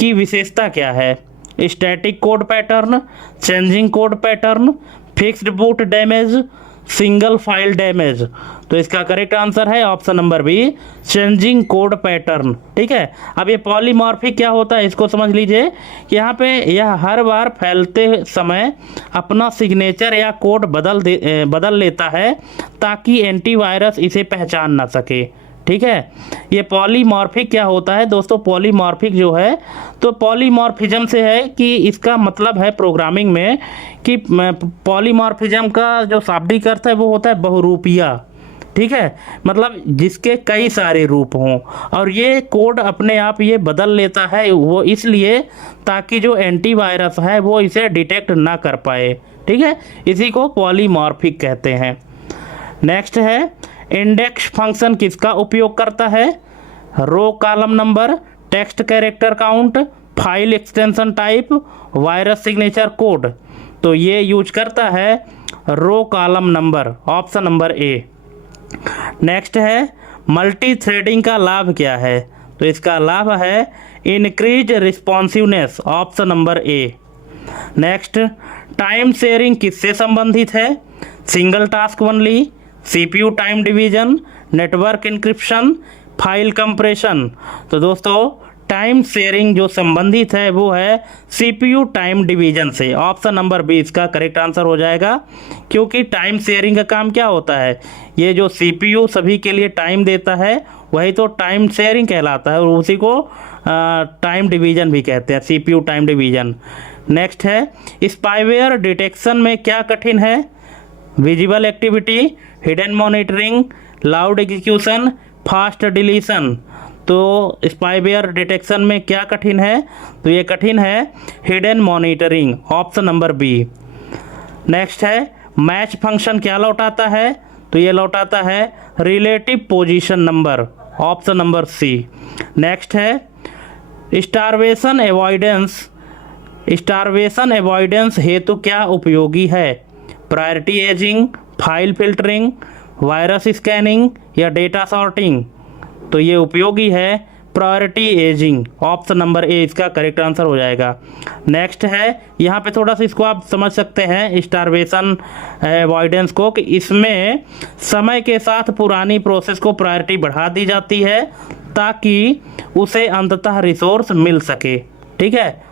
की विशेषता क्या है? Static code pattern, changing code pattern, fixed boot damage, single file damage. तो इसका करेक्ट आंसर है option number B, changing code pattern. ठीक है, अब ये पॉलीमॉर्फिक क्या होता है इसको समझ लीजिए कि यहाँ पे यह हर बार फैलते समय अपना सिग्नेचर या कोड बदल लेता है ताकि एंटीवायरस इसे पहचान ना सके। ठीक है, ये पॉलीमॉर्फिक क्या होता है दोस्तों? पॉलीमॉर्फिक जो है तो पॉलीमॉर्फिज्म से है कि इसका मतलब है प्रोग्रामिंग में कि पॉलीमॉर्फिज्म का जो शाब्दिक अर्थ है वो होता है बहुरूपिया। ठीक है, मतलब जिसके कई सारे रूप हों, और ये कोड अपने आप ये बदल लेता है, वो इसलिए ताकि जो एंटीवायरस है वो इसे डिटेक्ट ना कर पाए। ठीक है, इसी को पॉलीमॉर्फिक कहते हैं। नेक्स्ट है, इंडेक्स फंक्शन किसका उपयोग करता है? Row column number, text character count, file extension type, virus signature code. तो ये यूज करता है row column number, option number A. Next है, मल्टी थ्रेडिंग का लाभ क्या है? तो इसका लाभ है increase responsiveness, option number A. Next, time sharing किससे संबंधित है? Single task only, CPU time division, network encryption, file compression. तो दोस्तों टाइम शेयरिंग जो संबंधित है वो है सीपीयू टाइम डिवीजन से, ऑप्शन नंबर बी इसका करेक्ट आंसर हो जाएगा। क्योंकि टाइम शेयरिंग का काम क्या होता है? ये जो सीपीयू सभी के लिए टाइम देता है वही तो टाइम शेयरिंग कहलाता है, और उसी को टाइम डिवीजन भी कहते हैं, सीपीयू टाइम डिवीजन। नेक्स्ट है स्पाईवेयर डिटेक्शन में क्या कठिन है? Visible activity, hidden monitoring, loud execution, fast deletion. तो स्पाईवेयर डिटेक्शन में क्या कठिन है? तो ये कठिन है hidden monitoring, option number B. Next है मैच फंक्शन क्या लौटाता है? तो ये लौटाता है relative position number, option number C. Next है स्टारवेशन अवॉइडेंस हेतु क्या उपयोगी है? Priority ageing, file filtering, virus scanning या डेटा सॉर्टिंग। तो ये उपयोगी है priority ageing, option number A इसका करेक्ट आंसर हो जाएगा। नेक्स्ट है यहाँ पे थोड़ा सा इसको आप समझ सकते हैं स्टारवेशन अवॉइडेंस को, कि इसमें समय के साथ पुरानी प्रोसेस को प्रायोरिटी बढ़ा दी जाती है ताकि उसे अंततः रिसोर्स मिल सके। ठीक है,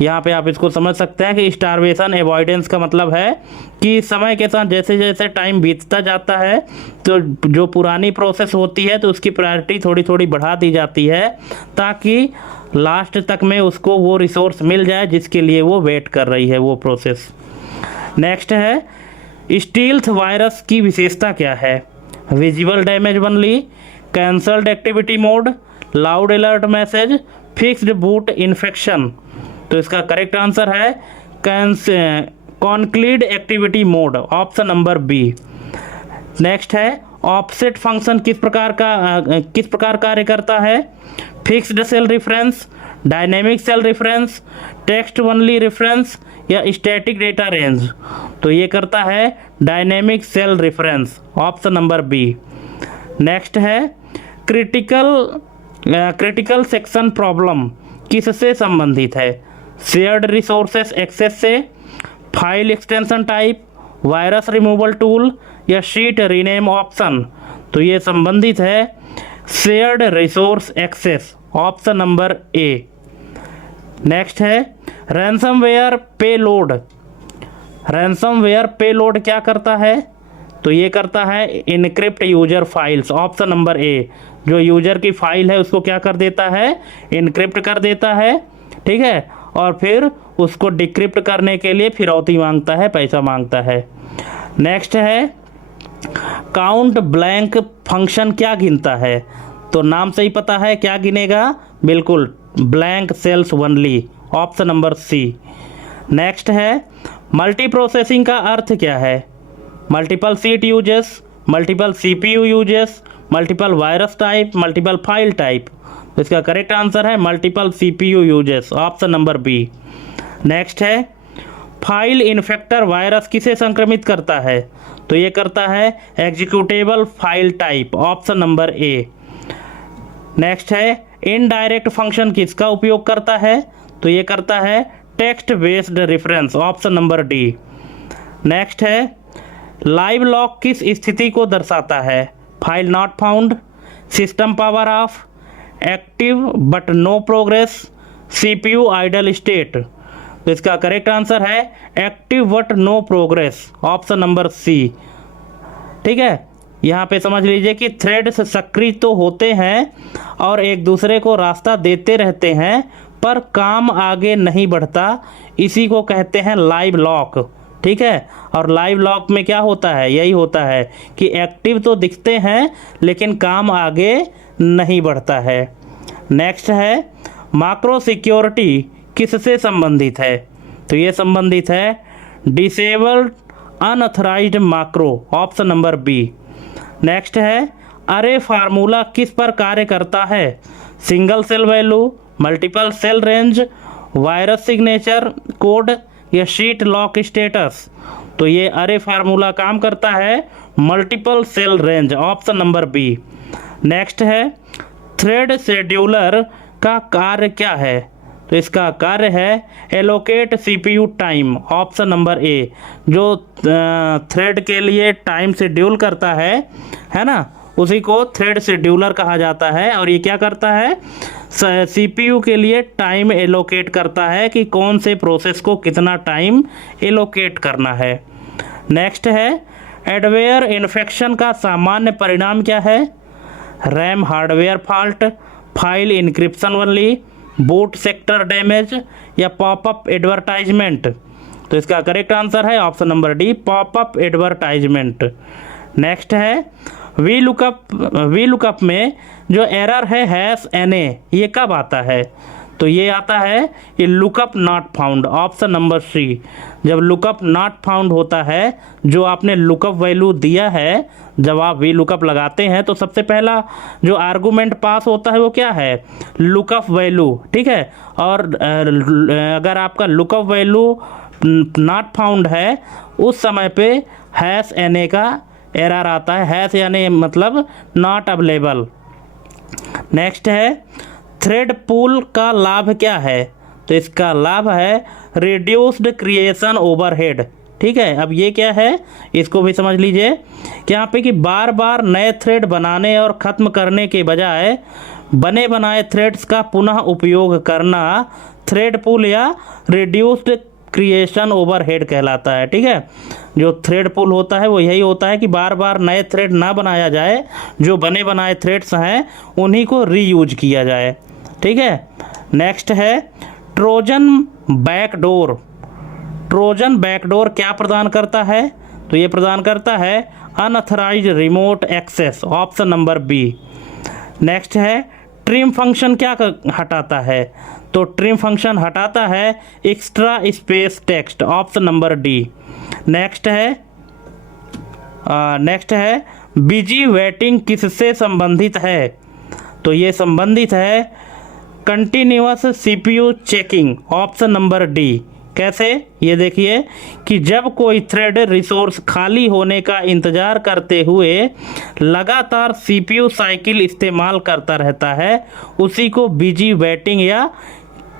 यहाँ पे आप इसको समझ सकते हैं कि स्टारवेशन अवॉइडेंस का मतलब है कि समय के साथ जैसे जैसे टाइम बीतता जाता है तो जो पुरानी प्रोसेस होती है तो उसकी प्रायोरिटी थोड़ी थोड़ी बढ़ा दी जाती है ताकि लास्ट तक में उसको वो रिसोर्स मिल जाए जिसके लिए वो वेट कर रही है वो प्रोसेस। नेक्स्ट है स्टील्थ वायरस की विशेषता क्या है? Visible damage only, cancelled activity mode, loud alert message, fixed boot infection. तो इसका करेक्ट आंसर है concealed activity mode, option number B. Next है ऑफसेट फंक्शन किस प्रकार कार्य करता है? Fixed cell reference, dynamic cell reference, text only reference या स्टैटिक डेटा रेंज। तो ये करता है dynamic cell reference, option number B. Next है क्रिटिकल सेक्शन प्रॉब्लम किससे संबंधित है? शेयर्ड रिसोर्सेस एक्सेस से, file extension type, virus removal tool या शीट रीनेम ऑप्शन। तो ये संबंधित है shared resource access, option number A. Next है रैंसमवेयर पेलोड क्या करता है? तो ये करता है encrypt user files, option number A. जो यूजर की फाइल है उसको क्या कर देता है? इनक्रिप्ट कर देता है। ठीक है, और फिर उसको डिक्रिप्ट करने के लिए फिरौती मांगता है, पैसा मांगता है। नेक्स्ट है काउंट ब्लैंक फंक्शन क्या गिनता है? तो नाम से ही पता है क्या गिनेगा, बिल्कुल blank cells only, option number C. Next है मल्टी प्रोसेसिंग का अर्थ क्या है? Multiple seat uses, multiple CPU uses, multiple virus type, multiple file type. तो इसका करेक्ट आंसर है multiple CPU uses, option number B. Next है फाइल इन्फेक्टर वायरस किसे संक्रमित करता है? तो ये करता है executable file type, option number A. Next है इनडायरेक्ट फंक्शन किसका उपयोग करता है? तो ये करता है text based reference, option number D. Next है लाइव लॉक किस स्थिति को दर्शाता है? File not found, system power off, active but no progress, CPU idle state. तो इसका करेक्ट आंसर है active but no progress, option number C. ठीक है, यहाँ पे समझ लीजिए कि थ्रेड्स सक्रिय तो होते हैं और एक दूसरे को रास्ता देते रहते हैं पर काम आगे नहीं बढ़ता, इसी को कहते हैं लाइव लॉक। ठीक है, और लाइव लॉक में क्या होता है? यही होता है कि एक्टिव तो दिखते हैं लेकिन काम आगे नहीं बढ़ता है। नेक्स्ट है माक्रो सिक्योरिटी किससे संबंधित है? तो ये संबंधित है disabled unauthorised macro, option number B. Next है अरे फार्मूला किस पर कार्य करता है? Single cell value, multiple cell range, virus signature code या शीट लॉक स्टेटस। तो ये अरे फार्मूला काम करता है multiple cell range, option number B. Next है थ्रेड शेड्यूलर का कार्य क्या है? तो इसका कार्य है allocate CPU time, option number A. जो थ्रेड के लिए टाइम शेड्यूल करता है ना, उसी को थ्रेड शेड्यूलर कहा जाता है। और ये क्या करता है? सीपीयू के लिए टाइम एलोकेट करता है कि कौन से प्रोसेस को कितना टाइम एलोकेट करना है। नेक्स्ट है एडवेयर इन्फेक्शन का सामान्य परिणाम क्या है? RAM hardware fault, file encryption only, boot sector damage या पॉपअप एडवर्टाइजमेंट? तो इसका करेक्ट आंसर है option number D, popup advertisement. Next है वी लुकअप में जो एरर है हैश NA, ये कब आता है? तो ये आता है ये lookup not found, option number C. जब लुकअप नॉट फाउंड होता है, जो आपने लुकअप वैल्यू दिया है, जब आप वी लुकअप लगाते हैं तो सबसे पहला जो आर्गूमेंट पास होता है वो क्या है? लुकअप वैल्यू, ठीक है। और अगर आपका लुकअप वैल्यू नॉट फाउंड है, उस समय पे हैश NA का एरर आता है। हैश यानी मतलब नॉट अवेलेबल। नेक्स्ट है थ्रेड पूल का लाभ क्या है? तो इसका लाभ है रिड्यूस्ड क्रिएशन ओवरहेड, ठीक है। अब ये क्या है, इसको भी समझ लीजिए कि यहाँ पे कि बार बार नए थ्रेड बनाने और ख़त्म करने के बजाय बने बनाए थ्रेड्स का पुनः उपयोग करना थ्रेड पूल या रिड्यूस्ड क्रिएशन ओवरहेड कहलाता है, ठीक है। जो थ्रेड पूल होता है वो यही होता है कि बार बार नए थ्रेड ना बनाया जाए, जो बने बनाए थ्रेड्स हैं उन्हीं को रीयूज किया जाए, ठीक है। नेक्स्ट है ट्रोजन बैकडोर। ट्रोजन बैकडोर क्या प्रदान करता है? तो ये प्रदान करता है unauthorised remote access, option number B. Next है ट्रिम फंक्शन क्या हटाता है? तो ट्रिम फंक्शन हटाता है extra space text, option number D. Next है बिजी वेटिंग किससे संबंधित है? तो ये संबंधित है continuous CPU checking, option number D. कैसे? ये देखिए कि जब कोई थ्रेड रिसोर्स खाली होने का इंतज़ार करते हुए लगातार CPU साइकिल इस्तेमाल करता रहता है, उसी को बिजी वेटिंग या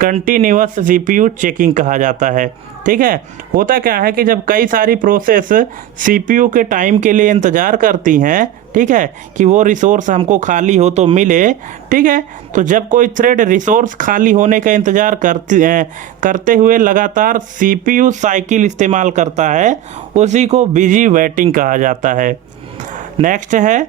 कंटिन्यूअस CPU चेकिंग कहा जाता है, ठीक है। होता क्या है कि जब कई सारी प्रोसेस CPU के टाइम के लिए इंतज़ार करती हैं, ठीक है, कि वो रिसोर्स हमको खाली हो तो मिले, ठीक है। तो जब कोई थ्रेड रिसोर्स खाली होने का इंतज़ार करते हुए लगातार CPU साइकिल इस्तेमाल करता है, उसी को बिजी वेटिंग कहा जाता है। नेक्स्ट है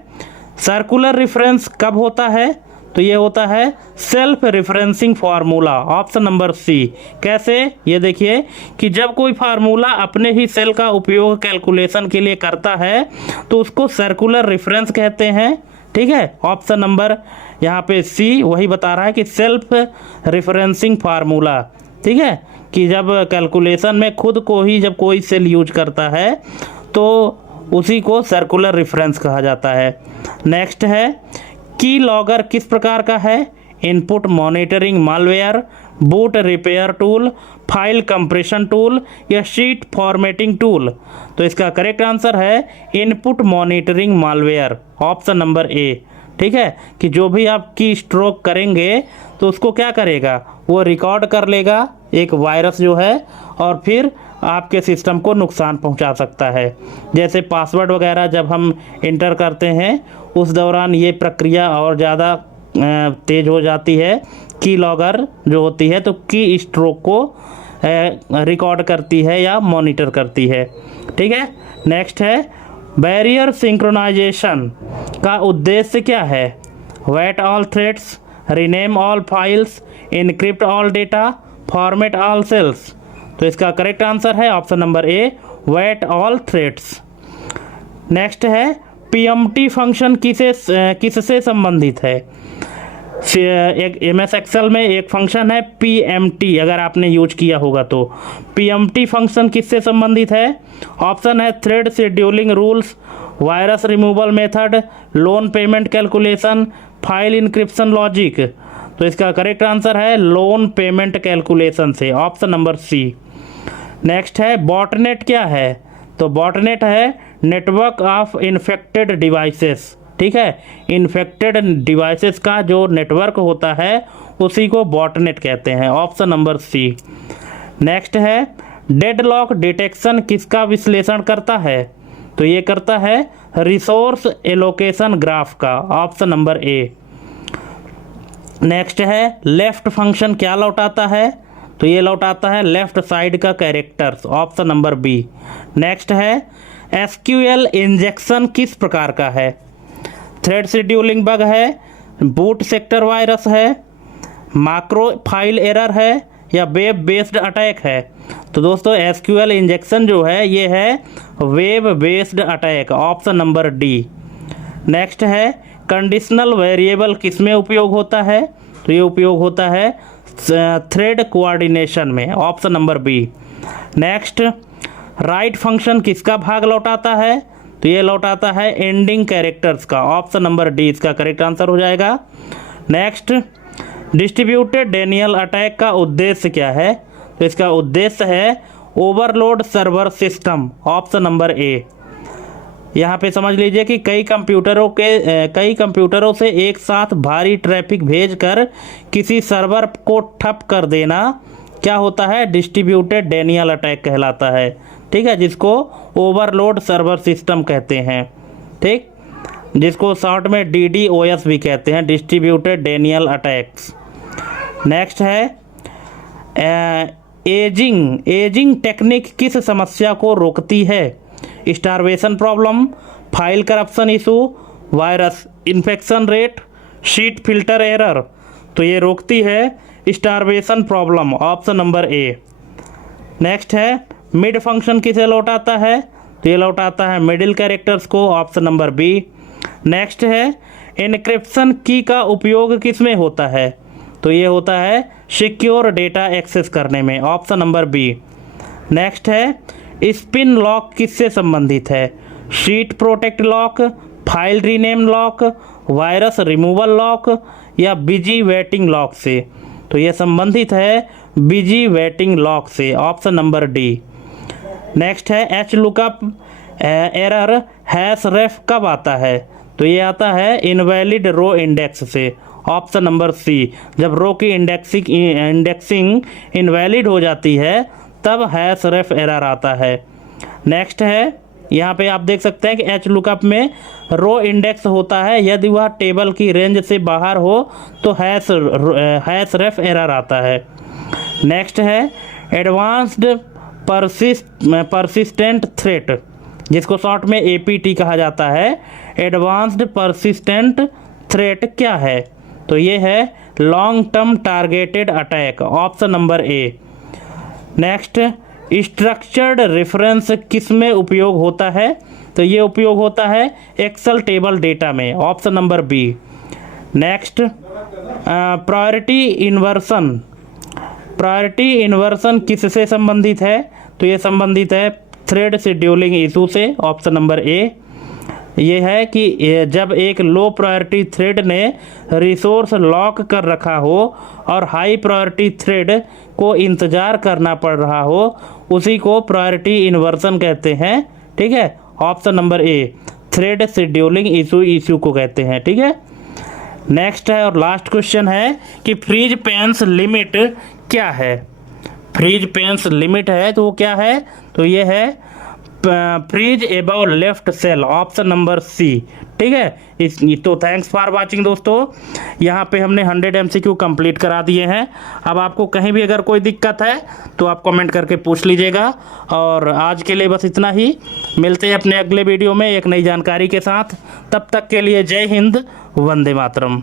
सर्कुलर रेफरेंस कब होता है? तो ये होता है self referencing formula, option number C. कैसे? ये देखिए कि जब कोई फार्मूला अपने ही सेल का उपयोग कैलकुलेशन के लिए करता है तो उसको सर्कुलर रेफरेंस कहते हैं, ठीक है। ऑप्शन नंबर यहाँ पे सी वही बता रहा है कि सेल्फ रेफरेंसिंग फार्मूला, ठीक है, कि जब कैलकुलेशन में खुद को ही जब कोई सेल यूज करता है तो उसी को सर्कुलर रेफरेंस कहा जाता है। नेक्स्ट है की लॉगर किस प्रकार का है? Input monitoring malware, boot repair tool, file compression tool या शीट फॉर्मेटिंग टूल? तो इसका करेक्ट आंसर है input monitoring malware, option number ए, ठीक है। कि जो भी आप की स्ट्रोक करेंगे तो उसको क्या करेगा, वो रिकॉर्ड कर लेगा एक वायरस जो है, और फिर आपके सिस्टम को नुकसान पहुंचा सकता है। जैसे पासवर्ड वगैरह जब हम इंटर करते हैं उस दौरान ये प्रक्रिया और ज़्यादा तेज़ हो जाती है। की लॉगर जो होती है तो की स्ट्रोक को रिकॉर्ड करती है या मॉनिटर करती है, ठीक है। नेक्स्ट है बैरियर सिंक्रोनाइजेशन का उद्देश्य क्या है? Wait all threads, rename all files, encrypt all data, format all cells? तो इसका करेक्ट आंसर है option number A, wait all threads. Next है PMT फंक्शन किससे संबंधित है? एक MS एक्सेल में एक फंक्शन है PMT, अगर आपने यूज किया होगा तो PMT फंक्शन किससे संबंधित है? ऑप्शन है thread scheduling rules, virus removal method, loan payment calculation, file encryption logic? तो इसका करेक्ट आंसर है लोन पेमेंट कैलकुलेशन से, ऑप्शन नंबर सी। नेक्स्ट है बॉटनेट क्या है? तो बॉटनेट है नेटवर्क ऑफ इन्फेक्टेड डिवाइसेस, ठीक है। इन्फेक्टेड डिवाइसेस का जो नेटवर्क होता है उसी को बॉटनेट कहते हैं, ऑप्शन नंबर सी। नेक्स्ट है डेडलॉक डिटेक्शन किसका विश्लेषण करता है? तो ये करता है रिसोर्स एलोकेशन ग्राफ का, ऑप्शन नंबर ए। नेक्स्ट है लेफ्ट फंक्शन क्या लौटाता है? तो ये लौटाता है लेफ्ट साइड का characters, option number B. Next है SQL इंजेक्शन किस प्रकार का है? थ्रेड शेड्यूलिंग बग है, बूट सेक्टर वायरस है, मैक्रो फाइल एरर है या वेब बेस्ड अटैक है? तो दोस्तों एसक्यूएल इंजेक्शन जो है ये है web based attack, option number D. Next है कंडीशनल वेरिएबल किस में उपयोग होता है? तो ये उपयोग होता है थ्रेड कोऑर्डिनेशन में, option number B. Next right function किसका भाग लौटाता है? तो ये लौटाता है एंडिंग कैरेक्टर्स का, ऑप्शन नंबर डी इसका करेक्ट आंसर हो जाएगा। नेक्स्ट डिस्ट्रीब्यूटेड डेनियल अटैक का उद्देश्य क्या है? तो इसका उद्देश्य है overload server system, option number ए। यहाँ पे समझ लीजिए कि कई कंप्यूटरों से एक साथ भारी ट्रैफिक भेजकर किसी सर्वर को ठप कर देना क्या होता है? डिस्ट्रीब्यूटेड डेनियल अटैक कहलाता है, ठीक है, जिसको ओवरलोड सर्वर सिस्टम कहते हैं, ठीक, जिसको शॉर्ट में DDoS भी कहते हैं, डिस्ट्रीब्यूटेड डेनियल अटैक्स। नेक्स्ट है एजिंग टेक्निक किस समस्या को रोकती है? Starvation problem, file corruption issue, virus infection rate, sheet filter error. तो ये रोकती है starvation problem, option number A. Next है मिड फंक्शन किसे लौटाता है? तो ये लौटाता है मिडिल कैरेक्टर्स को, ऑप्शन नंबर बी। नेक्स्ट है एन्क्रिप्शन की का उपयोग किस में होता है? तो ये होता है सिक्योर डेटा एक्सेस करने में, ऑप्शन नंबर बी। नेक्स्ट है स्पिन लॉक किससे संबंधित है? Sheet protect lock, file rename lock, virus removal lock या बिजी वेटिंग लॉक से? तो ये संबंधित है बिजी वेटिंग लॉक से, ऑप्शन नंबर डी। नेक्स्ट है एच लुकअप एरर हैश रेफ कब आता है? तो ये आता है इनवैलिड रो इंडेक्स से, ऑप्शन नंबर सी। जब रो की इंडेक्सिंग इनवैलिड हो जाती है तब हैश रेफ एरर आता है। नेक्स्ट है यहाँ पे आप देख सकते हैं कि एच लुकअप में रो इंडेक्स होता है, यदि वह टेबल की रेंज से बाहर हो तो हैश रेफ एरर आता है। नेक्स्ट है एडवांस्ड परसिस्टेंट थ्रेट, जिसको शॉर्ट में APT कहा जाता है। एडवांस्ड परसिस्टेंट थ्रेट क्या है? तो ये है long term targeted attack, option number A. Next structured reference किस में उपयोग होता है? तो ये उपयोग होता है एक्सेल टेबल डेटा में, option number B. Next priority inversion किससे संबंधित है? तो ये संबंधित है थ्रेड शेड्यूलिंग इशू से, ऑप्शन नंबर ए। ये है कि जब एक लो प्रायोरिटी थ्रेड ने रिसोर्स लॉक कर रखा हो और हाई प्रायोरिटी थ्रेड को इंतज़ार करना पड़ रहा हो, उसी को प्रायोरिटी इन्वर्सन कहते हैं, ठीक है, ऑप्शन नंबर ए। थ्रेड शेड्यूलिंग इशू को कहते हैं, ठीक है। नेक्स्ट है और लास्ट क्वेश्चन है कि फ्रीज पेन्स लिमिट क्या है? फ्रीज पेन्स लिमिट है तो वो क्या है? तो ये है freeze above left cell, option number C, ठीक है। तो थैंक्स फॉर वाचिंग दोस्तों, यहाँ पे हमने 100 MCQ कंप्लीट करा दिए हैं। अब आपको कहीं भी अगर कोई दिक्कत है तो आप कमेंट करके पूछ लीजिएगा। और आज के लिए बस इतना ही, मिलते हैं अपने अगले वीडियो में एक नई जानकारी के साथ। तब तक के लिए जय हिंद, वंदे मातरम।